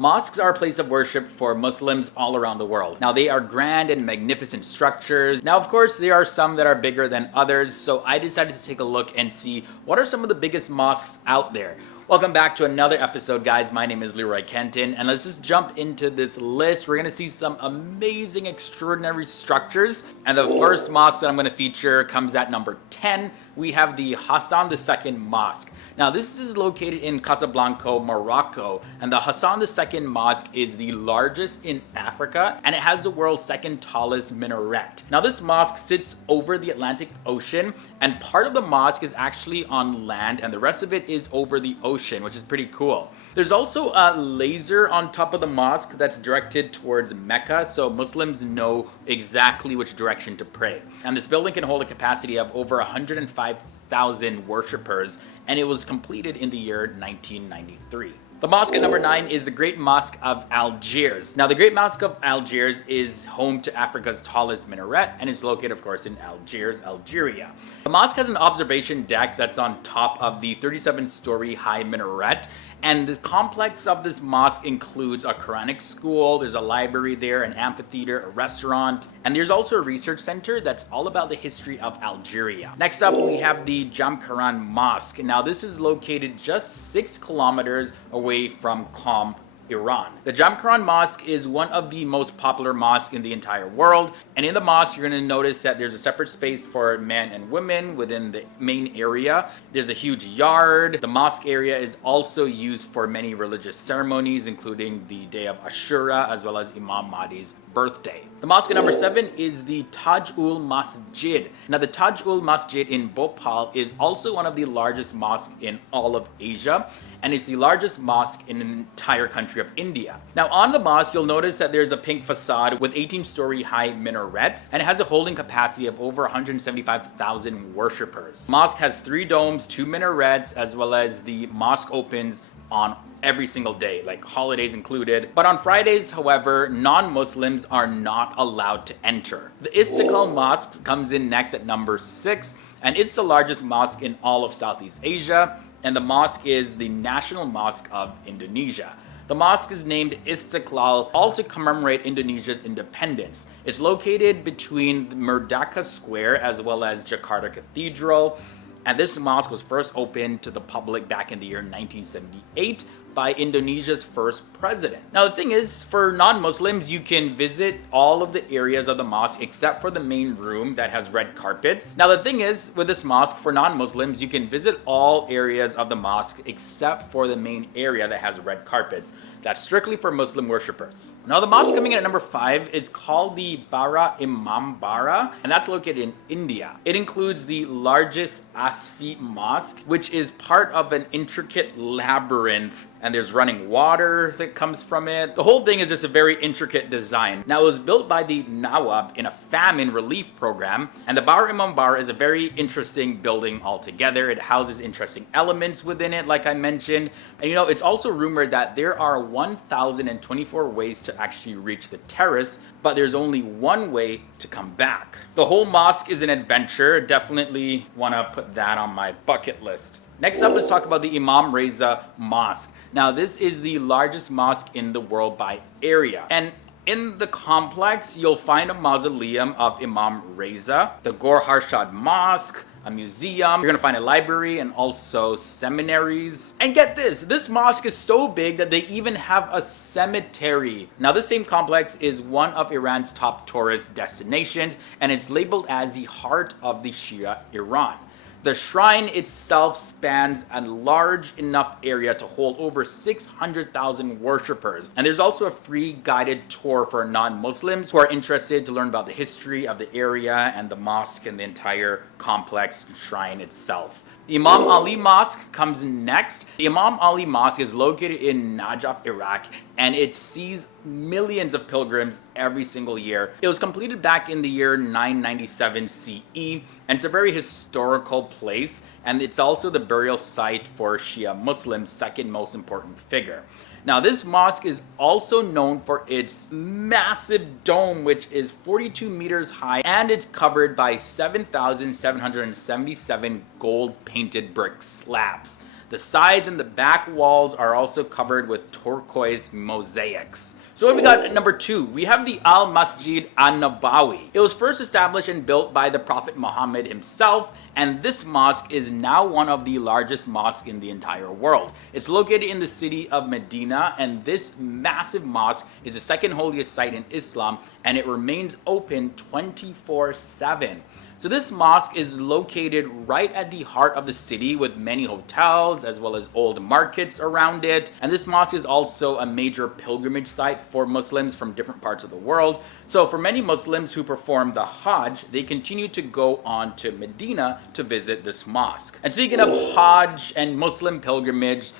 Mosques are a place of worship for Muslims all around the world. Now, they are grand and magnificent structures. Now, of course, there are some that are bigger than others, so I decided to take a look and see what are some of the biggest mosques out there. Welcome back to another episode, guys. My name is Leroy Kenton, and let's just jump into this list. We're gonna see some amazing, extraordinary structures. And the first mosque that I'm gonna feature comes at number 10. We have the Hassan II Mosque. Now, this is located in Casablanca, Morocco, and the Hassan II Mosque is the largest in Africa, and it has the world's second tallest minaret. Now, this mosque sits over the Atlantic Ocean, and part of the mosque is actually on land, and the rest of it is over the ocean, which is pretty cool. There's also a laser on top of the mosque that's directed towards Mecca, so Muslims know exactly which direction to pray. And this building can hold a capacity of over 105,000 worshippers, and it was completed in the year 1993. The mosque at number 9 is the Great Mosque of Algiers. Now, the Great Mosque of Algiers is home to Africa's tallest minaret, and is located, of course, in Algiers, Algeria. The mosque has an observation deck that's on top of the 37-story high minaret, and the complex of this mosque includes a Quranic school, there's a library there, an amphitheater, a restaurant, and there's also a research center that's all about the history of Algeria. Next up, we have the Jamkaran Mosque. Now, this is located just 6 kilometers away from Qom, Iran. The Jamkaran Mosque is one of the most popular mosques in the entire world, and in the mosque you're going to notice that there's a separate space for men and women within the main area. There's a huge yard. The mosque area is also used for many religious ceremonies, including the day of Ashura as well as Imam Mahdi's birthday. The mosque at number 7 is the Taj ul Masjid. Now, the Taj ul Masjid in Bhopal is also one of the largest mosques in all of Asia, and it's the largest mosque in the entire country of India. Now, on the mosque, you'll notice that there's a pink facade with 18-story high minarets, and it has a holding capacity of over 175,000 worshippers. The mosque has 3 domes, 2 minarets, as well as the mosque opens on every single day, like holidays included. But on Fridays, however, non-Muslims are not allowed to enter. The Istiqlal Mosque comes in next at number 6, and it's the largest mosque in all of Southeast Asia, and the mosque is the national mosque of Indonesia. The mosque is named Istiqlal, all to commemorate Indonesia's independence. It's located between Merdeka Square as well as Jakarta Cathedral, and this mosque was first opened to the public back in the year 1978 by Indonesia's first president. Now, the thing is, for non-Muslims, you can visit all of the areas of the mosque except for the main room that has red carpets. Now, the thing is, with this mosque, for non-Muslims, you can visit all areas of the mosque except for the main area that has red carpets. That's strictly for Muslim worshippers. Now, the mosque coming in at number 5 is called the Bara Imam Bara, and that's located in India. It includes the largest Asfi Mosque, which is part of an intricate labyrinth, and there's running water that comes from it. The whole thing is just a very intricate design. Now, it was built by the Nawab in a famine relief program, and the Bara Imam Bara is a very interesting building altogether. It houses interesting elements within it, like I mentioned. And you know, it's also rumored that there are 1,024 ways to actually reach the terrace, but there's only one way to come back. The whole mosque is an adventure. Definitely want to put that on my bucket list. Next up, let's talk about the Imam Reza Mosque. Now, this is the largest mosque in the world by area. And in the complex, you'll find a mausoleum of Imam Reza, the Ghor Harshad Mosque, a museum. You're gonna find a library and also seminaries. And get this mosque is so big that they even have a cemetery. Now, this same complex is one of Iran's top tourist destinations, and it's labeled as the heart of the Shia Iran. The shrine itself spans a large enough area to hold over 600,000 worshippers. And there's also a free guided tour for non-Muslims who are interested to learn about the history of the area and the mosque and the entire complex shrine itself. The Imam Ali Mosque comes next. The Imam Ali Mosque is located in Najaf, Iraq, and it sees millions of pilgrims every single year. It was completed back in the year 997 CE, and it's a very historical place, and it's also the burial site for Shia Muslims' second most important figure. Now, this mosque is also known for its massive dome, which is 42 meters high, and it's covered by 7,777 gold painted brick slabs. The sides and the back walls are also covered with turquoise mosaics. So what we got at number 2, we have the Al Masjid An-Nabawi. It was first established and built by the Prophet Muhammad himself, and this mosque is now one of the largest mosques in the entire world. It's located in the city of Medina, and this massive mosque is the second holiest site in Islam, and it remains open 24/7. So this mosque is located right at the heart of the city with many hotels as well as old markets around it. And this mosque is also a major pilgrimage site for Muslims from different parts of the world. So for many Muslims who perform the Hajj, they continue to go on to Medina to visit this mosque. And speaking of Hajj and Muslim pilgrimage,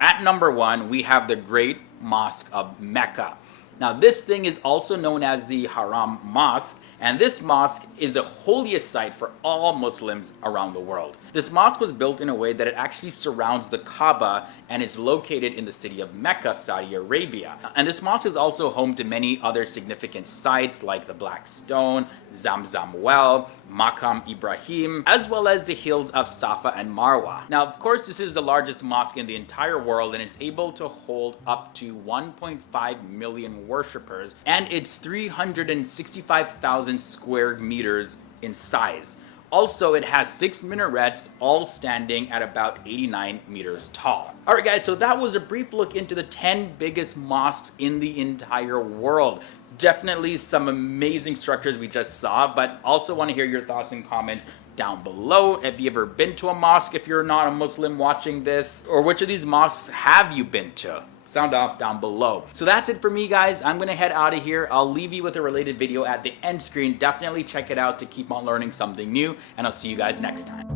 at number 1, we have the Great Mosque of Mecca. Now this thing is also known as the Haram Mosque, and this mosque is the holiest site for all Muslims around the world. This mosque was built in a way that it actually surrounds the Kaaba, and it's located in the city of Mecca, Saudi Arabia. And this mosque is also home to many other significant sites like the Black Stone, Zamzam Well, Maqam Ibrahim, as well as the hills of Safa and Marwa. Now, of course, this is the largest mosque in the entire world, and it's able to hold up to 1.5 million worshippers, and it's 365,000 square meters in size. Also, it has 6 minarets, all standing at about 89 meters tall. Alright guys, so that was a brief look into the 10 biggest mosques in the entire world. Definitely some amazing structures we just saw, but also want to hear your thoughts and comments down below. Have you ever been to a mosque if you're not a Muslim watching this? Or which of these mosques have you been to? Sound off down below. So that's it for me, guys. I'm gonna head out of here. I'll leave you with a related video at the end screen. Definitely check it out to keep on learning something new, and I'll see you guys next time.